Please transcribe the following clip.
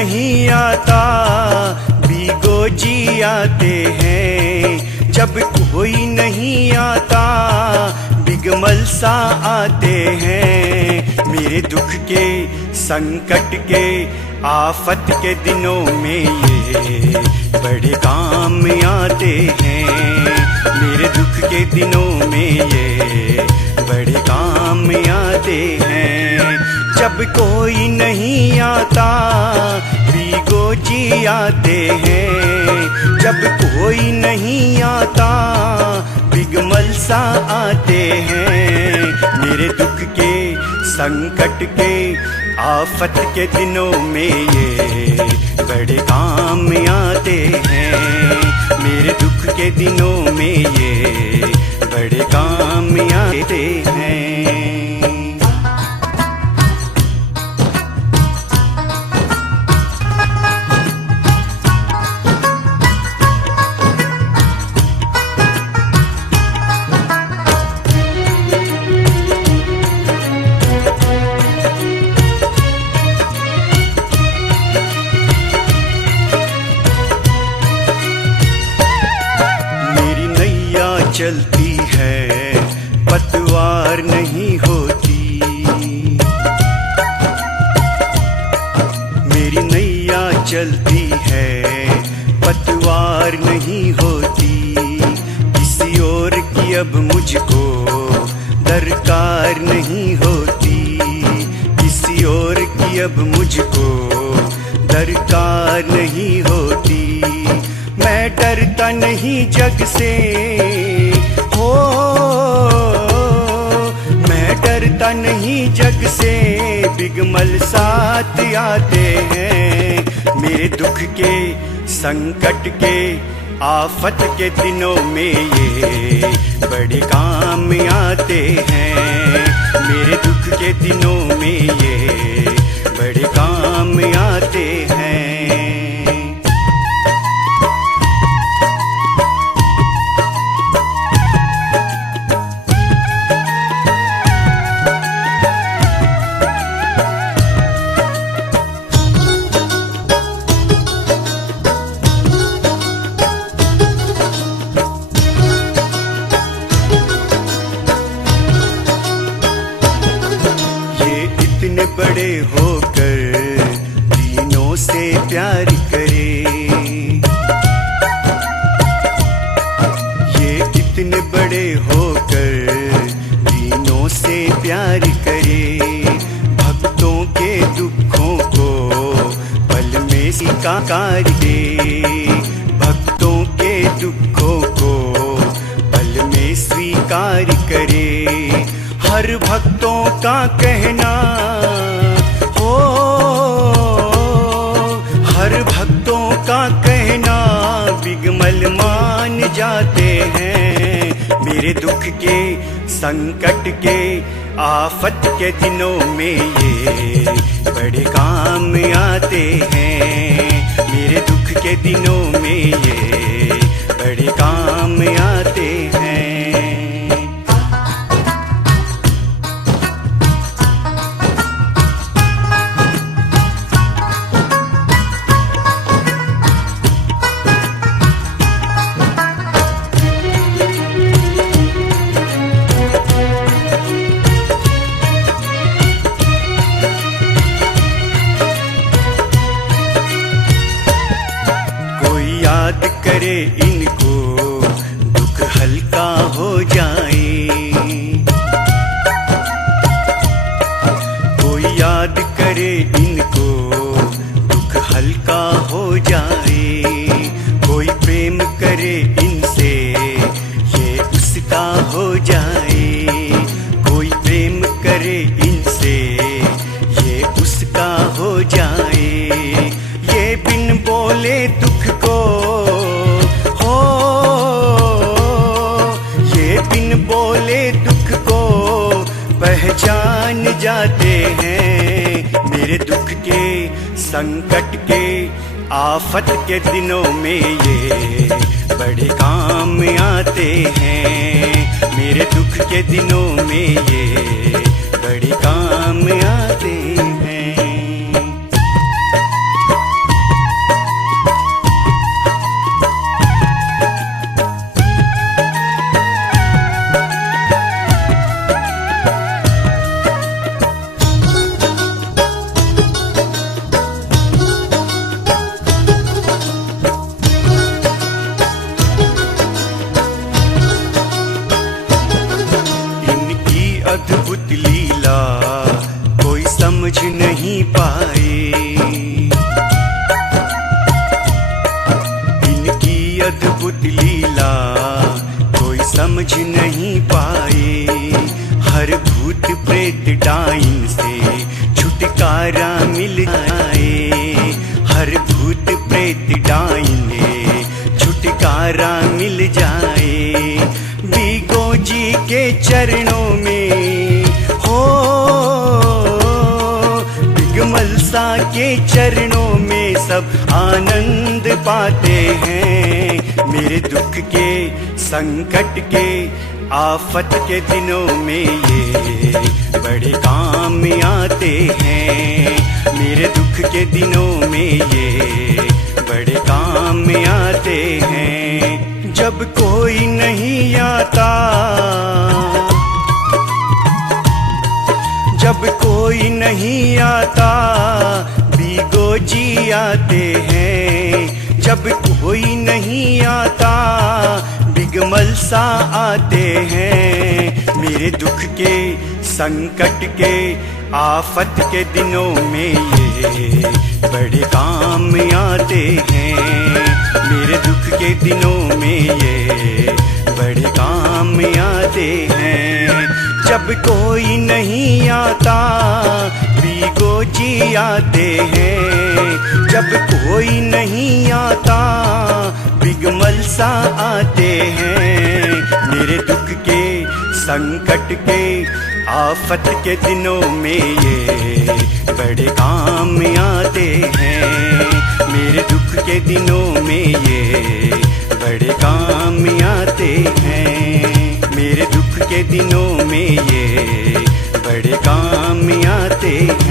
नहीं आता भीगो जी आते हैं। जब कोई नहीं आता बिगमल सा आते हैं। मेरे दुख के संकट के आफत के दिनों में ये बड़े काम आते हैं। मेरे दुख के दिनों में ये बड़े काम आते हैं। जब कोई नहीं आता भीगो जी आते हैं। जब कोई नहीं आता बिगमल सा आते हैं। मेरे दुख के संकट के आफत के दिनों में ये बड़े काम आते हैं। मेरे दुख के दिनों में ये बड़े काम आते हैं। चलती है पतवार नहीं होती। मेरी नैया चलती है पतवार नहीं होती। किसी और की अब मुझको दरकार नहीं होती। किसी और की अब मुझको दरकार नहीं होती। मैं डरता नहीं जग से हो, मैं डरता नहीं जग से बिगमल साथ आते हैं। मेरे दुख के संकट के आफत के दिनों में ये बड़े काम आते हैं। मेरे दुख के दिनों में ये बड़े काम आते हैं। बड़े होकर दीनों से प्यार करे। ये इतने बड़े होकर दीनों से प्यार करे। भक्तों के दुखों को पल में स्वीकार दे। भक्तों के दुखों को पल में स्वीकार करे। हर भक्तों का कहना हो, हर भक्तों का कहना बिगमल मान जाते हैं। मेरे दुख के संकट के आफत के दिनों में ये बड़े काम आते हैं। मेरे दुख के दिनों में ये बड़े काम आते हैं। याद करे इनको दुख हल्का हो जाए। कोई याद करे इनको दुख हल्का हो जाए। कोई प्रेम करे इनसे ये उसका हो जाए। कोई प्रेम करे इनसे ये उसका हो जाए। ये बिन बोले दुख को हो, ये बिन बोले दुख को पहचान जाते हैं। मेरे दुख के संकट के आफत के दिनों में ये बड़े काम आते हैं। मेरे दुख के दिनों में ये बड़े काम आते हैं। समझ नहीं पाए। इनकी अद्भुत लीला कोई समझ नहीं पाए। हर भूत प्रेत डाइन से छुटकारा मिल जाए। हर भूत प्रेत डाइन से छुटकारा मिल जाए। वीगो जी के चरणों में हो, बिगमलसा के चरणों में सब आनंद पाते हैं। मेरे दुख के संकट के आफत के दिनों में ये बड़े काम आते हैं। मेरे दुख के दिनों में ये बड़े काम आते हैं। जब कोई नहीं आता, जब कोई नहीं आता, वीगो जी आते हैं। जब कोई नहीं आता, बिगमलसा आते हैं। मेरे दुख के संकट के आफत के दिनों में ये बड़े काम आते हैं। मेरे दुख के दिनों में ये बड़े काम आते हैं। जब कोई नहीं आता, वीगो जी आते हैं। जब कोई नहीं आता, बिगमलसा आते हैं। मेरे दुख के संकट के आफत के दिनों में ये बड़े काम आते हैं। मेरे दुख के दिनों में ये बड़े काम आते हैं। मेरे दुख के दिनों में ये बड़े काम आते हैं।